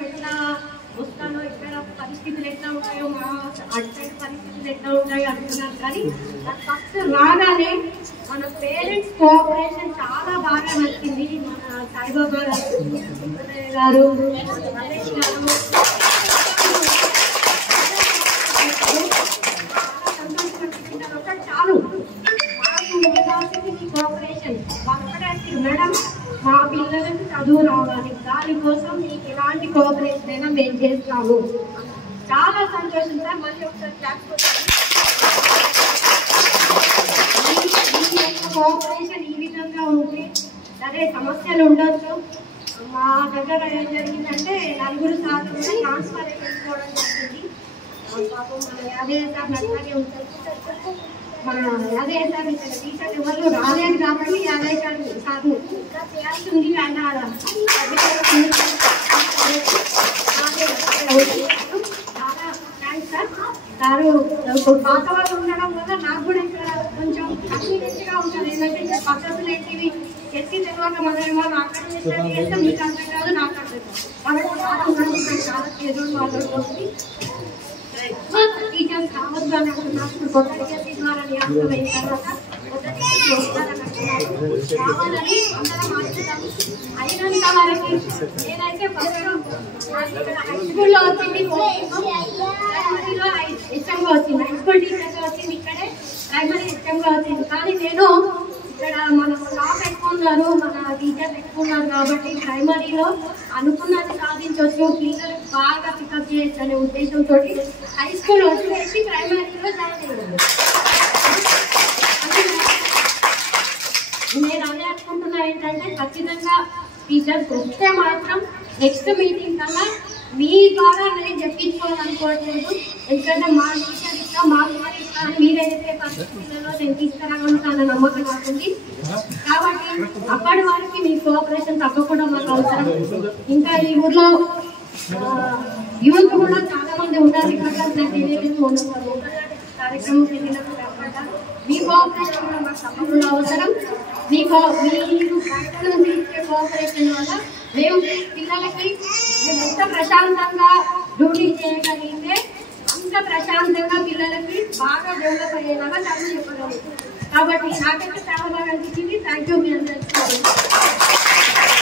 ఎట్లా వస్తానో ఇక్కడ పరిస్థితులు ఎట్లా ఉంటాయో మా అటు సైడ్ పరిస్థితులు ఎట్లా ఉంటాయో అంటున్నారు. కానీ నాకు ఫస్ట్ రాగానే మన పేరెంట్స్ కోఆపరేషన్ చాలా బాగా నచ్చింది. మన సాయిబాబా గారు నరేష్ గారు చాలు మాకు కోఆపరేషన్ మేడం మా పిల్లలకు చదువు రావాలి, దానికోసం మీకు ఎలాంటి కోఆపరేషన్ అయినా మేము చేస్తాము. చాలా సంతోషం సార్. మళ్ళీ ఒకసారి కోఆపరేషన్ ఈ విధంగా ఉంటే సరే సమస్యలు ఉండొచ్చు. మా దగ్గర ఏం జరిగిందంటే 4 సార్లు కూడా ట్రాన్స్ఫర్ చేసుకోవడం జరిగింది. పాపం అదే సార్ అట్లాగే ఉంటుంది. మన అదే సార్ ఇక్కడ టీచర్ ఎవరు రాలేదు కాబట్టి అదే సార్ సార్ ఇంకా చేయాల్సి ఉంది. ఆయన చాలా థ్యాంక్స్ సార్. సారు పాత వాళ్ళు ఉండడం వల్ల నాకు కూడా ఇక్కడ కొంచెం కన్వీనియంట్గా ఉంటుంది. ఏంటంటే ఇక్కడ పద్ధతులు ఏంటివి ఎత్తి తెలియక మనం వాళ్ళు అక్కడ చేస్తే మీకు అర్థం కాదు, నాకు అర్థం కాదు. కాబట్టి చాలా చేతులు మాట్లాడుతుంది. టీచర్స్ కావద్దు అని అంటున్నారు. కొత్త టీచర్స్ ద్వారా నియామకం అయిన తర్వాత కొత్త టీచర్స్ కావాలని అందరం ఆశిస్తాము. అయినంత వరకు నేనైతే హై స్కూల్లో వచ్చింది, ప్రైమరీలో హెచ్ఎంగా వచ్చింది, హై స్కూల్ టీచర్గా వచ్చింది, ఇక్కడే ప్రైమరీ హెచ్ఎంగా వచ్చింది. కానీ నేను ఇక్కడ మన స్టాఫ్ ఎక్కువ ఉన్నారు, మన టీచర్స్ ఎక్కువ ఉన్నారు కాబట్టి ప్రైమరీలో అనుకున్నది సాధించవచ్చు, పిల్లలకు బాగా పికప్ చేయొచ్చు అనే ఉద్దేశంతో హై స్కూల్ వదిలేసి ప్రైమరీలో జాయిన్ అయ్యాను. నేను అదే అనుకుంటున్నా ఏంటంటే ఖచ్చితంగా టీచర్స్ వస్తే మాత్రం నెక్స్ట్ మీటింగ్ కన్నా మీ ద్వారా నేను చెప్పించుకోవాలనుకోవట్లేదు. ఎందుకంటే మా టీచర్ ఇస్తా మా ద్వారా ఇస్తా అని మీరైతే పరిస్థితులలో నేను తీసుకురాగలుగుతానన్న నమ్మకం నాకుంది. కాబట్టి అప్పటి వరకు మీ కోఆపరేషన్ తప్పకుండా మాకు అవసరం. ఇంకా ఈ ఊర్లో యువత కూడా చాలా మంది ఉన్నారు. ఇక్కడ కార్యక్రమం వెళ్ళినప్పుడు కాకుండా మీ కోఆపరేషన్ కూడా మాకు తప్పకుండా అవసరం. మీరు బయట నుంచి ఇచ్చే కోఆపరేషన్ వల్ల మేము పిల్లలకి ఎంత ప్రశాంతంగా డ్యూటీ చేయగలిగితే అంత ప్రశాంతంగా పిల్లలకి బాగా డెవలప్ అయ్యేలాగా చదువు చెప్పగలుగుతాం. కాబట్టి నాకైతే చాలా బాగా అనిపించింది. థ్యాంక్ యూ మీ అందరికీ.